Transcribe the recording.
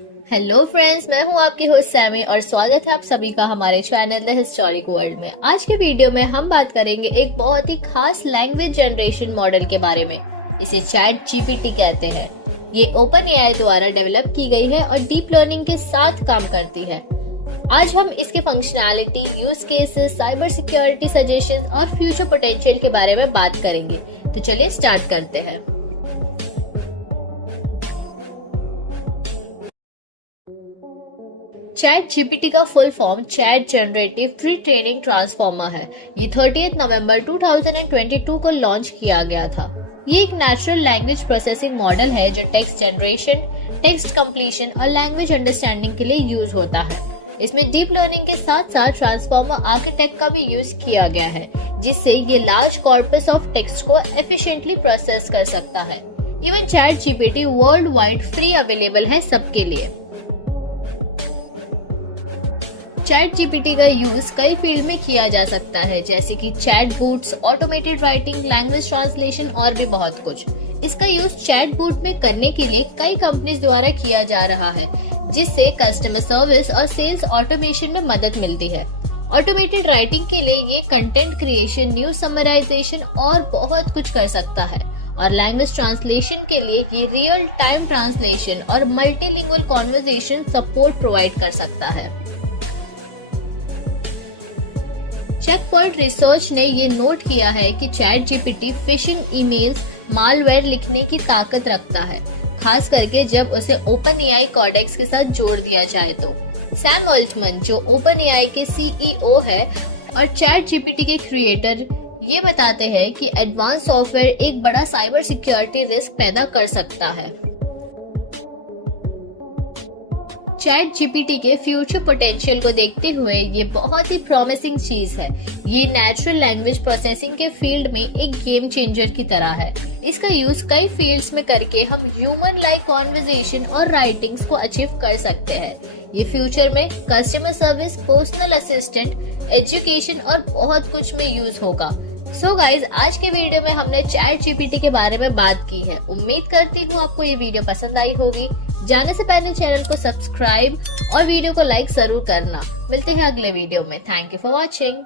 Hello friends, मैं हूं आपकी होस्ट सैमी और स्वागत है आप सभी का हमारे चैनल द हिस्टोरिक वर्ल्ड में। आज के वीडियो में हम बात करेंगे एक बहुत ही खास लैंग्वेज जनरेशन मॉडल के बारे में। इसे चैट जीपीटी कहते हैं। ये ओपन एआई द्वारा डेवलप की गई है और डीप लर्निंग के साथ काम करती है। आज हम इसके functionality, use cases, cyber security suggestions और फ्यूचर पोटेंशियल के बारे में बात करेंगे। तो चलिए स्टार्ट करते हैं। चैट जीपीटी का full form chat generative pre training transformer है। ये 30 नवंबर 2022 को लॉन्च किया गया था। ये एक नेचुरल लैंग्वेज प्रोसेसिंग मॉडल है जो टेक्स्ट जनरेशन, टेक्स्ट कंप्लीशन और लैंग्वेज अंडरस्टैंडिंग के लिए यूज होता है। इसमें डीप लर्निंग के साथ साथ ट्रांसफॉर्मर आर्किटेक्ट का भी यूज किया गया है, जिससे ये लार्ज कॉर्पस ऑफ टेक्स्ट को एफिशिएंटली प्रोसेस कर सकता है। Even chat GPT world wide free available है सबके लिए। चैट जीपीटी का यूज कई फील्ड में किया जा सकता है, जैसे कि chat boots, automated writing, language translation और भी बहुत कुछ। इसका यूज चैट बूट में करने के लिए कई कंपनीज द्वारा किया जा रहा है, जिससे कस्टमर सर्विस और सेल्स ऑटोमेशन में मदद मिलती है। ऑटोमेटेड राइटिंग के लिए ये कंटेंट क्रिएशन, न्यूज समराइजेशन और बहुत कुछ कर सकता है। और लैंग्वेज ट्रांसलेशन के लिए ये रियल टाइम ट्रांसलेशन और मल्टीलिंगुअल कॉन्वर्सेशन सपोर्ट प्रोवाइड कर सकता है। चेकपॉइंट रिसर्च ने ये नोट किया है कि chat GPT fishing emails, malware लिखने की ताकत रखता है, खास करके जब उसे ओपन एआई कोडेक्स के साथ जोड़ दिया जाए तो। सैम ऑल्टमैन, जो ओपन एआई के सीईओ है और चैट जीपीटी के क्रिएटर, ये बताते हैं कि एडवांस सॉफ्टवेयर एक बड़ा साइबर सिक्योरिटी रिस्क पैदा कर सकता है। चैट जीपीटी के फ्यूचर पोटेंशियल को देखते हुए ये बहुत ही प्रॉमिसिंग चीज है। ये नेचुरल लैंग्वेज प्रोसेसिंग के फील्ड में एक गेम चेंजर की तरह है। इसका यूज कई फील्ड्स में करके हम ह्यूमन लाइक कॉन्वर्सेशन और राइटिंग्स को अचीव कर सकते हैं। ये फ्यूचर में customer service, personal assistant, education और बहुत कुछ में यूज होगा। सो गाइज, आज के वीडियो में हमने चैट जीपीटी के बारे में बात की है। उम्मीद करती हूँ आपको ये वीडियो पसंद आई होगी। जाने से पहले चैनल को सब्सक्राइब और वीडियो को लाइक जरूर करना। मिलते हैं अगले वीडियो में। Thank you for watching.